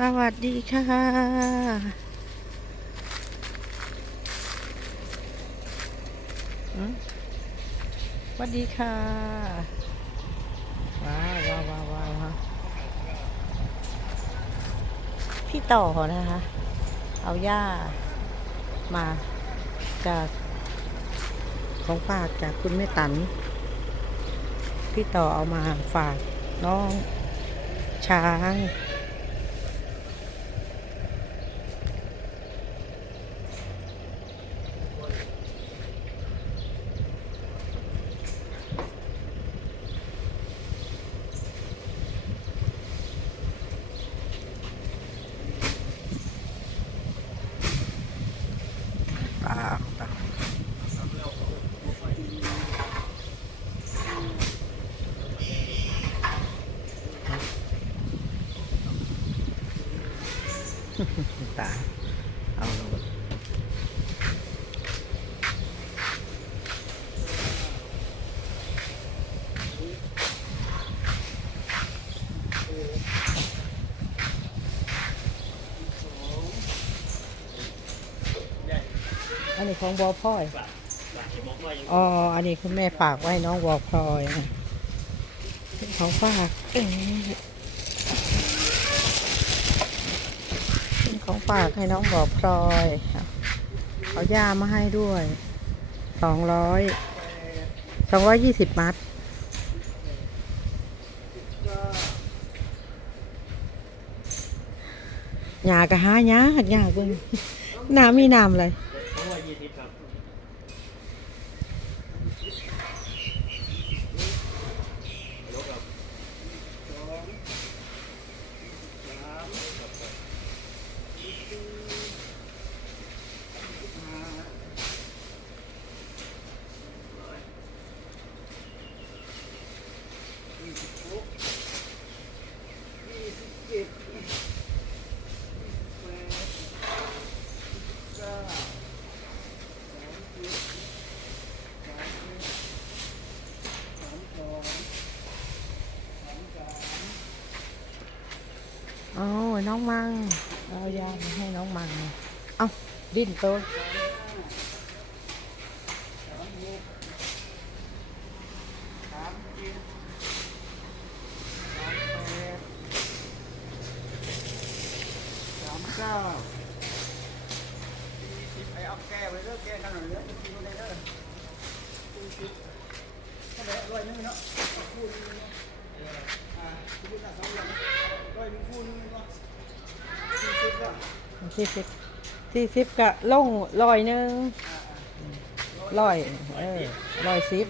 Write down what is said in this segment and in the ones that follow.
สวัสดีค่ะ สวัสดีค่ะว้าวว้าวว้าวว้าวว้าวพี่ต่อนะคะ เอาหญ้ามาจากของฝากจากคุณแม่ตัน พี่ต่อเอามาฝากน้องช้าง ป่าป่า ตายเอาลงอันนี้ของบอพ่อย อ๋อ อันนี้คุณแม่ฝากไว้ให้น้องวอลพลอยนะเป็นของฝากเองเป็น ของฝากให้น้องบอกพลอยเอาย่ามาให้ด้วยสองร้อยสองร้อยยี่สิบมัดหยากะหาหยาหยาเบิ่งน้ำมีน้ำอะไรโอ้ยน้องมังเอายามาให้น้องมังเอาดิ้นโตว สี่สิบสี่สิบกะลงลอยหนึ่งลอยเออลอยสิบ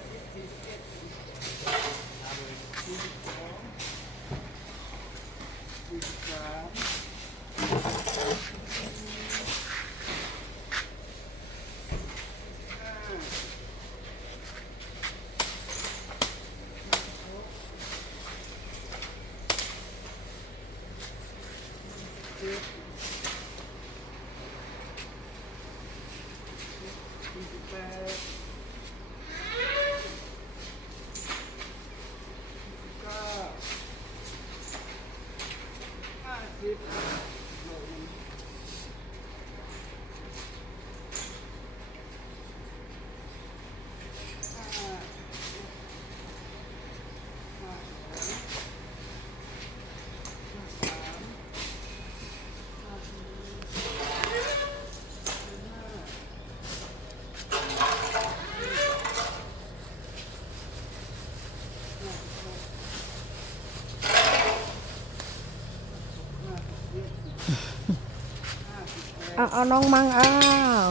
เอาเอาน้องมังอ้าว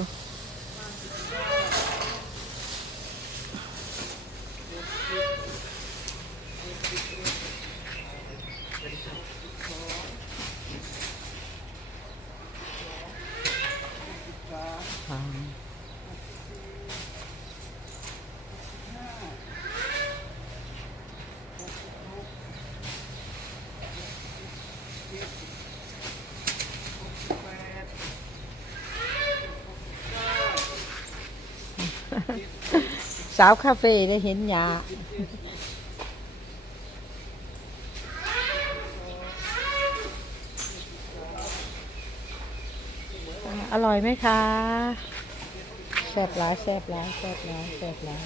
สาวคาเฟ่ได้เห็นยาอร่อยไหมคะแซ่บหลายแซ่บหลายแซ่บหลายแซ่บหลาย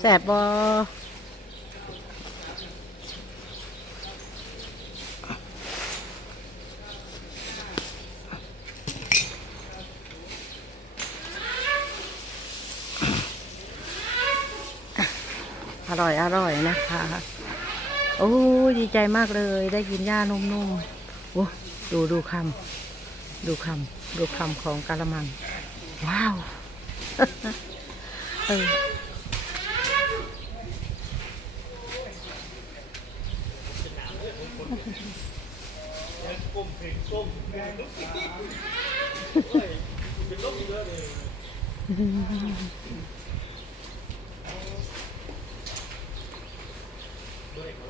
แสบบออร่อย อร่อยนะคะ โอ้ยดีใจมากเลย ได้กินหญ้านุ่มๆโอ้ดูดูคำดูคำดูคำของกะละมัง ว้าว เออ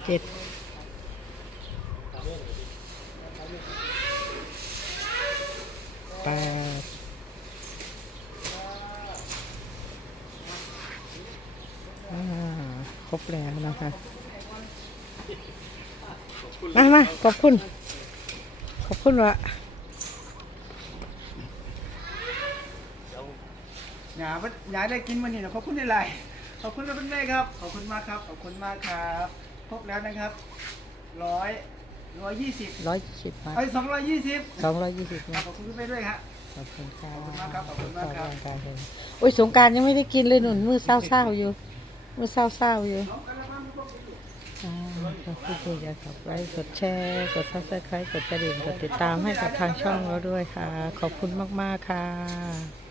เจ็ดแปดครบแล้วนะคะ มามาขอบคุณ ขอบคุณวะ ยาบ่หยาได้กินมันนี่นะขอบคุณในไลน์ขอบคุณครับคุณแม่ครับ ขอบคุณมากครับ ขอบคุณมากครับครบแล้วนะครับ ร้อยร้อยยี่สิบร้อยสิบมาไอ้สองร้อยยี่สิบสองร้อยยี่สิบนะขอบคุณคุณแม่ด้วยครับขอบคุณค่ะขอบคุณมากครับขอบคุณมากครับขอณมากโอ้ยสงกรารยังไม่ได้กินเลยหนุนมือเศร้าๆอยู่ มือเศร้าๆอยู่อ่าขอบคุณที่จะกดไลค์กดแชร์ กดซับสไครต์กดกระดิ่ง กดติดตามให้กับทางช่องเราด้วยค่ะ ขอบคุณมาก ๆ ค่ะ